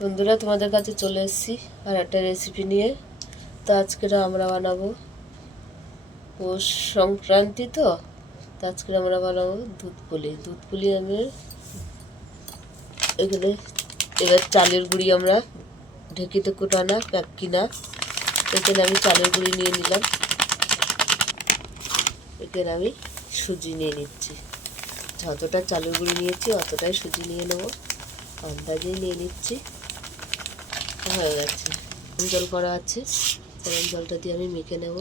বন্ধুরা, তোমাদের কাছে চলে এসেছি আর একটা রেসিপি নিয়ে। তো আজকে আমরা বানাবো পৌষ সংক্রান্তি তো তো আজকে আমরা বানাবো দুধ পুলি দুধ পুলি আমি এখানে এবার চালের গুঁড়ি আমরা ঢেকিতে কুটানা প্যাক কিনা। এখানে আমি চালের গুঁড়ি নিয়ে নিলাম। এখানে আমি সুজি নিয়ে নিচ্ছি। যতটা চালের গুঁড়ি নিয়েছি, অতটাই সুজি নিয়ে নেব। আন্দাজেই নিয়ে নিচ্ছি। হয়ে গেছে। জল করা আছে। গরম জলটা দিয়ে আমি মেখে নেব।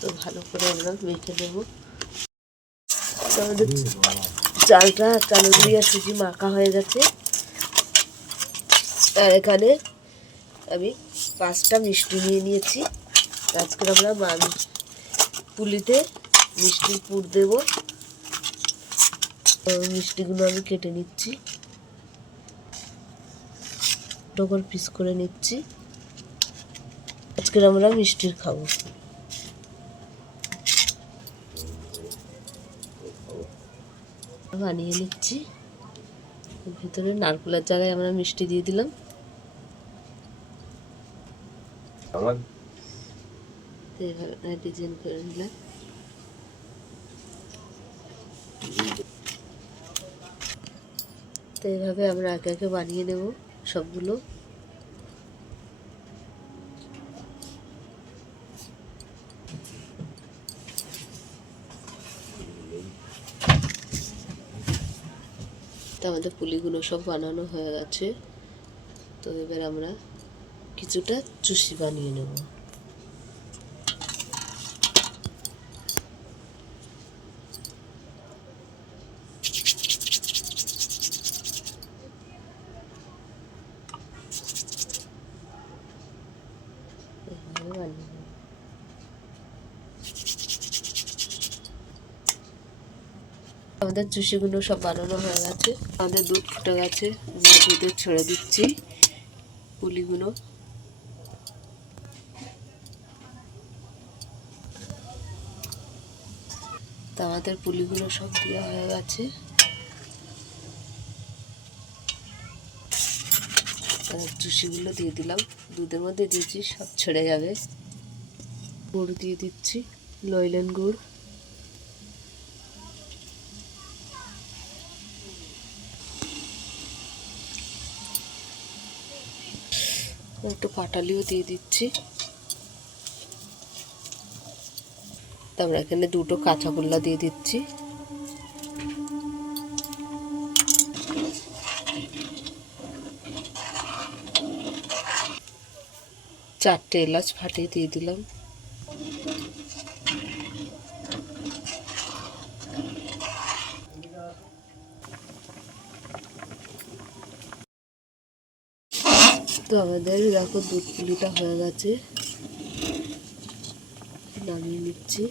তো ভালো করে আমরা মেখে নেব। আমাদের চালটা গুঁড়ি আর সুজি মাখা হয়ে গেছে। আর এখানে আমি পাঁচটা মিষ্টি নিয়ে নিয়েছি। আজকে আমরা মা- পুলিতে মিষ্টির পুর দেব। মিষ্টিগুলো আমি কেটে নিচ্ছি। ডবল পিস করে নিচ্ছি। আজকে আমরা মিষ্টির খাব। বানিয়ে নিচ্ছি। ভিতরে নারকেলের জায়গায় আমরা মিষ্টি দিয়ে দিলাম। আমার তো এভাবে ডিজাইন করে নিলাম তো এইভাবে আমরা একে একে বানিয়ে নেব সবগুলো। তো আমাদের পুলিগুলো সব বানানো হয়ে গেছে। তো এবার আমরা কিছুটা চুষি বানিয়ে নেব এভাবে বানিয়ে নেব। আমাদের চুষিগুলো সব বানানো হয়ে গেছে। আমাদের দুধ ফুটে গেছে দুধে ছেড়ে দিচ্ছি পুলিগুলো। তো আমাদের পুলিগুলো সব দেওয়া হয়ে গেছে। চুষিগুলো দিয়ে দিলাম। দুধের মধ্যে দিয়েছি, সব ছেড়ে যাবে। গুড় দিয়ে দিচ্ছি, লইলেন গুড়। একটু পাটালিও দিয়ে দিচ্ছি। তারপর এখানে দুটো কাঁচাগোল্লা দিয়ে দিচ্ছি। চারটে এলাচ ফাটিয়ে দিয়ে দিলাম। তো আমাদের, দেখো দুধ পুলিটা হয়ে গেছে। নামিয়ে নিচ্ছি।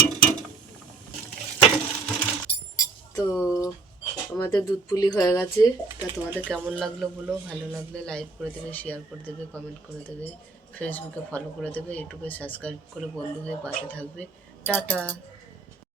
তো আমাদের দুধ পুলি হয়ে গেছে। তা তোমাদের কেমন লাগল বলো? ভালো লাগলে লাইক করে দেবে শেয়ার করে দেবে কমেন্ট করে দেবে ফেসবুকে ফলো করে দেবে ইউটিউবে সাবস্ক্রাইব করে বন্ধু হয়ে পাশে থাকবে। টাটা!